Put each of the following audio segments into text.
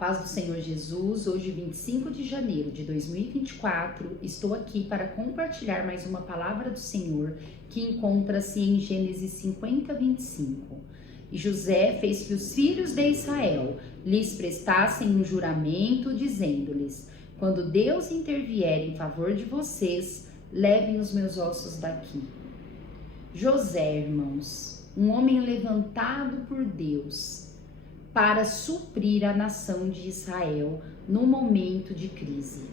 paz do Senhor Jesus, hoje 25 de janeiro de 2024, estou aqui para compartilhar mais uma palavra do Senhor que encontra-se em Gênesis 50, 25. E José fez que os filhos de Israel lhes prestassem um juramento, dizendo-lhes: quando Deus intervier em favor de vocês, levem os meus ossos daqui. José, irmãos, um homem levantado por Deus para suprir a nação de Israel no momento de crise.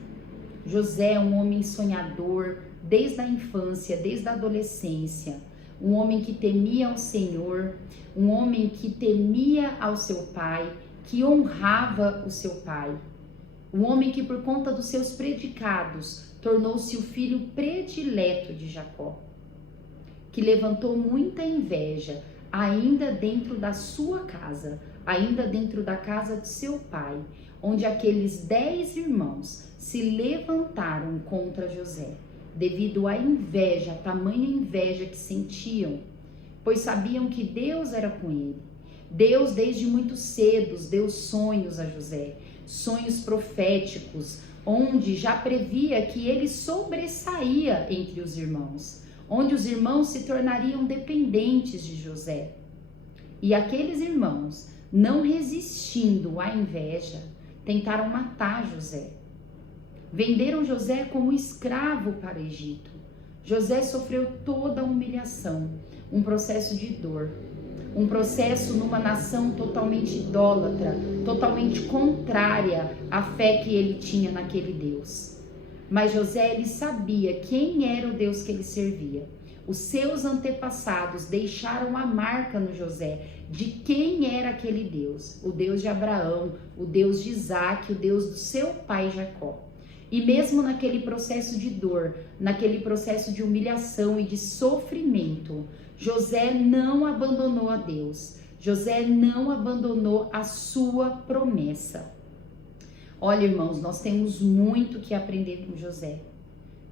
José é um homem sonhador desde a infância, desde a adolescência, um homem que temia ao Senhor, um homem que temia ao seu pai, que honrava o seu pai, um homem que por conta dos seus predicados tornou-se o filho predileto de Jacó, que levantou muita inveja ainda dentro da sua casa, ainda dentro da casa de seu pai, onde aqueles 10 irmãos se levantaram contra José, devido à inveja, a tamanha inveja que sentiam, pois sabiam que Deus era com ele. Deus, desde muito cedo, deu sonhos a José, sonhos proféticos, onde já previa que ele sobressaía entre os irmãos, onde os irmãos se tornariam dependentes de José. E aqueles irmãos, não resistindo à inveja, tentaram matar José. Venderam José como escravo para o Egito. José sofreu toda a humilhação, um processo de dor, um processo numa nação totalmente idólatra, totalmente contrária à fé que ele tinha naquele Deus. Mas José, ele sabia quem era o Deus que ele servia. Os seus antepassados deixaram a marca no José de quem era aquele Deus, o Deus de Abraão, o Deus de Isaac, o Deus do seu pai Jacó. E mesmo naquele processo de dor, naquele processo de humilhação e de sofrimento, José não abandonou a Deus, José não abandonou a sua promessa. Olha, irmãos, nós temos muito que aprender com José,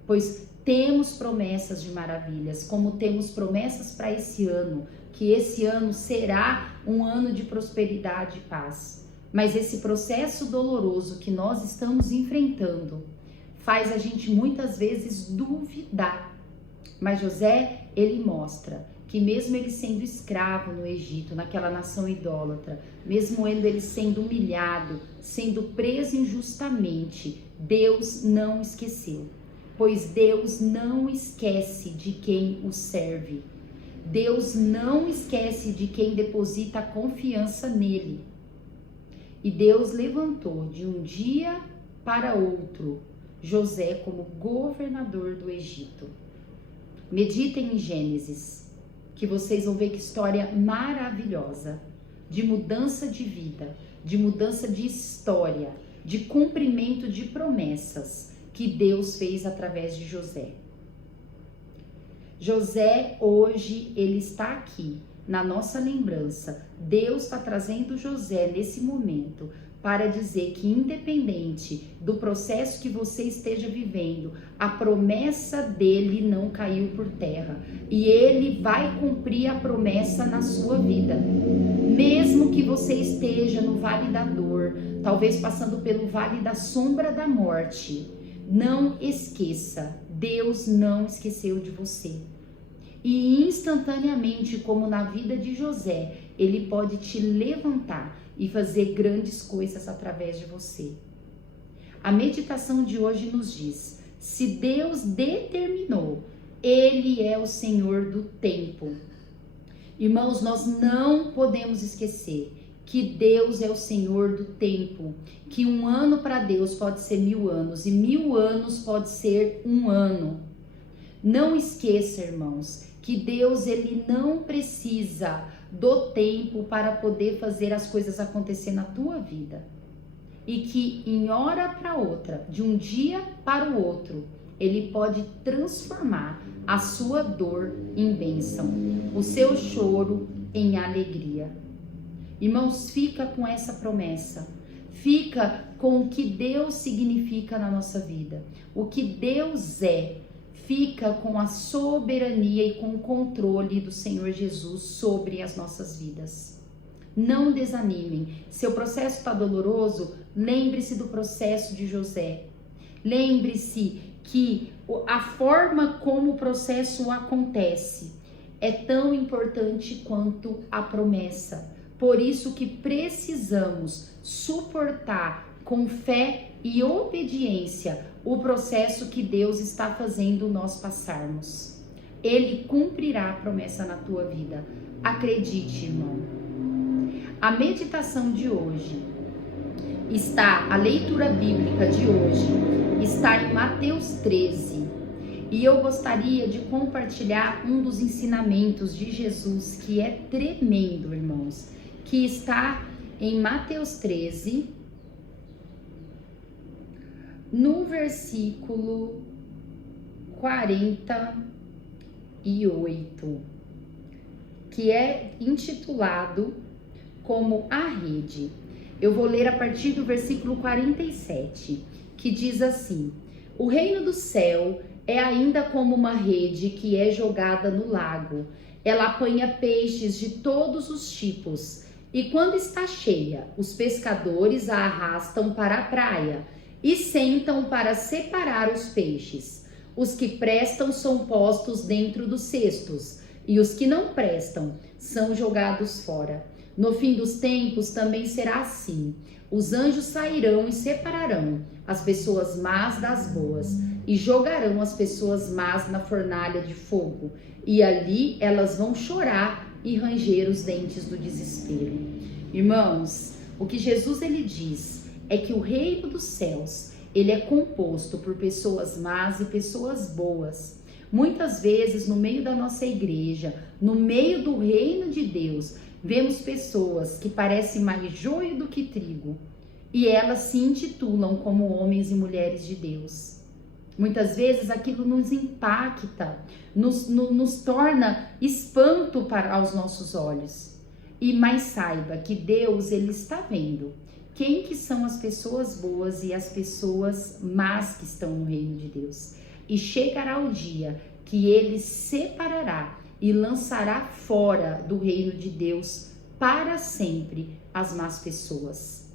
pois temos promessas de maravilhas, como temos promessas para esse ano, que esse ano será um ano de prosperidade e paz. Mas esse processo doloroso que nós estamos enfrentando faz a gente muitas vezes duvidar. Mas José, ele mostra que mesmo ele sendo escravo no Egito, naquela nação idólatra, mesmo ele sendo humilhado, sendo preso injustamente, Deus não esqueceu. Pois Deus não esquece de quem o serve. Deus não esquece de quem deposita a confiança nele. E Deus levantou de um dia para outro José como governador do Egito. Meditem em Gênesis, que vocês vão ver que história maravilhosa, de mudança de vida, de mudança de história, de cumprimento de promessas que Deus fez através de José. José, hoje, ele está aqui, na nossa lembrança. Deus está trazendo José nesse momento para dizer que, independente do processo que você esteja vivendo, a promessa dele não caiu por terra. E ele vai cumprir a promessa na sua vida. Mesmo que você esteja no vale da dor, talvez passando pelo vale da sombra da morte, não esqueça, Deus não esqueceu de você. E instantaneamente, como na vida de José, ele pode te levantar e fazer grandes coisas através de você. A meditação de hoje nos diz: se Deus determinou, Ele é o Senhor do tempo. Irmãos, nós não podemos esquecer que Deus é o Senhor do tempo, que um ano para Deus pode ser 1000 anos e 1000 anos pode ser um ano. Não esqueça, irmãos, que Deus, ele não precisa do tempo para poder fazer as coisas acontecer na tua vida. E que em hora para outra, de um dia para o outro, ele pode transformar a sua dor em bênção, o seu choro em alegria. Irmãos, fica com essa promessa, fica com o que Deus significa na nossa vida, o que Deus é, fica com a soberania e com o controle do Senhor Jesus sobre as nossas vidas. Não desanimem. Seu processo está doloroso? Lembre-se do processo de José. Lembre-se que a forma como o processo acontece é tão importante quanto a promessa. Por isso que precisamos suportar com fé e obediência o processo que Deus está fazendo nós passarmos. Ele cumprirá a promessa na tua vida. Acredite, irmão. A meditação de hoje está, a leitura bíblica de hoje está em Mateus 13. E eu gostaria de compartilhar um dos ensinamentos de Jesus que é tremendo, irmãos, que está em Mateus 13, no versículo 48, que é intitulado como a rede. Eu vou ler a partir do versículo 47, que diz assim: o reino do céu é ainda como uma rede que é jogada no lago. Ela apanha peixes de todos os tipos, e quando está cheia, os pescadores a arrastam para a praia e sentam para separar os peixes. Os que prestam são postos dentro dos cestos, e os que não prestam são jogados fora. No fim dos tempos também será assim. Os anjos sairão e separarão as pessoas más das boas e jogarão as pessoas más na fornalha de fogo. E ali elas vão chorar e ranger os dentes do desespero. Irmãos, o que Jesus ele diz é que o reino dos céus, ele é composto por pessoas más e pessoas boas. Muitas vezes no meio da nossa igreja, no meio do reino de Deus, vemos pessoas que parecem mais joio do que trigo e elas se intitulam como homens e mulheres de Deus. Muitas vezes aquilo nos impacta, nos torna espanto para aos nossos olhos. Mas saiba que Deus ele está vendo quem que são as pessoas boas e as pessoas más que estão no reino de Deus. E chegará o dia que ele separará e lançará fora do reino de Deus para sempre as más pessoas.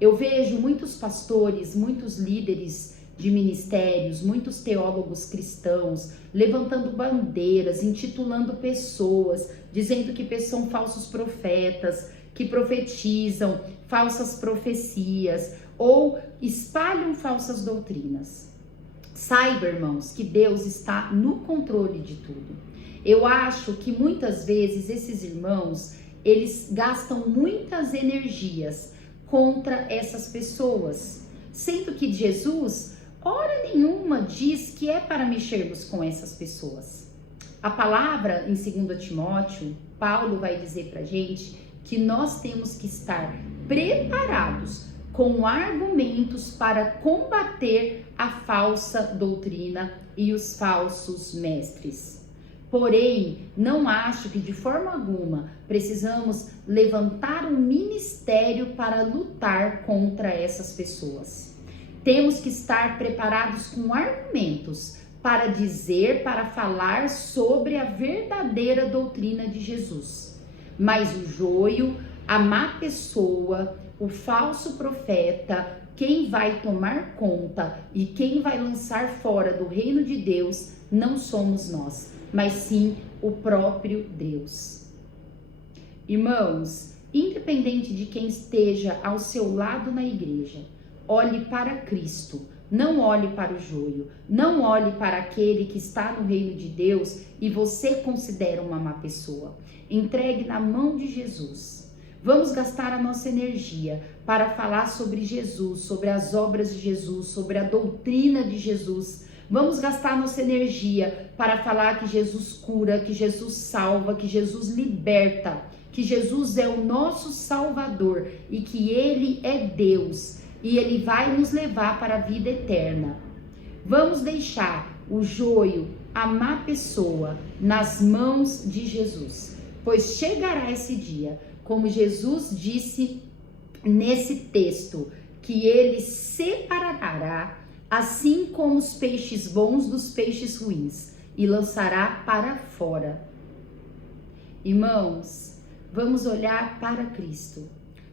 Eu vejo muitos pastores, muitos líderes de ministérios, muitos teólogos cristãos levantando bandeiras, intitulando pessoas, dizendo que são falsos profetas, que profetizam falsas profecias ou espalham falsas doutrinas. Saiba, irmãos, que Deus está no controle de tudo. Eu acho que muitas vezes esses irmãos, eles gastam muitas energias contra essas pessoas, sendo que Jesus, hora nenhuma, diz que é para mexermos com essas pessoas. A palavra em 2 Timóteo, Paulo vai dizer pra gente que nós temos que estar preparados com argumentos para combater a falsa doutrina e os falsos mestres. Porém, não acho que de forma alguma precisamos levantar um ministério para lutar contra essas pessoas. Temos que estar preparados com argumentos para dizer, para falar sobre a verdadeira doutrina de Jesus. Mas o joio, a má pessoa, o falso profeta, quem vai tomar conta e quem vai lançar fora do reino de Deus não somos nós, mas sim o próprio Deus. Irmãos, independente de quem esteja ao seu lado na igreja, olhe para Cristo, não olhe para o joio, não olhe para aquele que está no reino de Deus e você considera uma má pessoa. Entregue na mão de Jesus. Vamos gastar a nossa energia para falar sobre Jesus, sobre as obras de Jesus, sobre a doutrina de Jesus. Vamos gastar nossa energia para falar que Jesus cura, que Jesus salva, que Jesus liberta, que Jesus é o nosso Salvador e que Ele é Deus e Ele vai nos levar para a vida eterna. Vamos deixar o joio, a má pessoa, nas mãos de Jesus, pois chegará esse dia, como Jesus disse nesse texto, que Ele separará assim como os peixes bons dos peixes ruins, e lançará para fora. Irmãos, Vamos olhar para Cristo.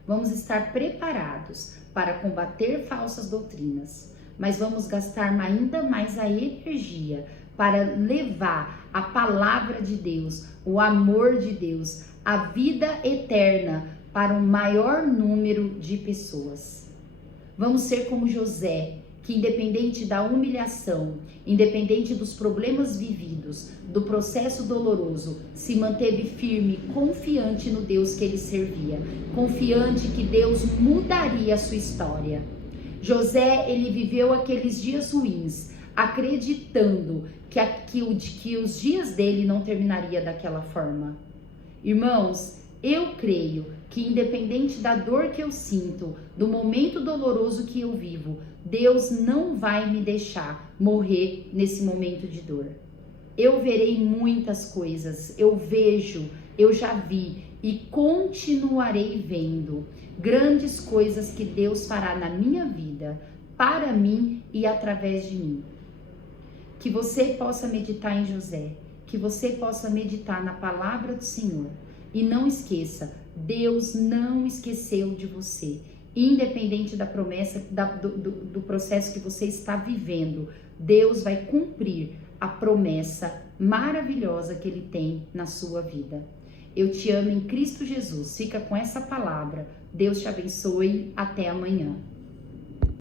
Vamos estar preparados para combater falsas doutrinas, mas vamos gastar ainda mais a energia para levar a palavra de Deus, o amor de Deus, a vida eterna para um maior número de pessoas. Vamos ser como José, que independente da humilhação, independente dos problemas vividos, do processo doloroso, se manteve firme, confiante no Deus que ele servia, confiante que Deus mudaria a sua história. José, ele viveu aqueles dias ruins, acreditando que os dias dele não terminaria daquela forma. Irmãos, eu creio que independente da dor que eu sinto, do momento doloroso que eu vivo, Deus não vai me deixar morrer nesse momento de dor. Eu verei muitas coisas, eu já vi e continuarei vendo grandes coisas que Deus fará na minha vida, para mim e através de mim. Que você possa meditar em José, que você possa meditar na palavra do Senhor. E não esqueça, Deus não esqueceu de você. Independente da promessa, do processo que você está vivendo, Deus vai cumprir a promessa maravilhosa que Ele tem na sua vida. Eu te amo em Cristo Jesus. Fica com essa palavra. Deus te abençoe. Até amanhã.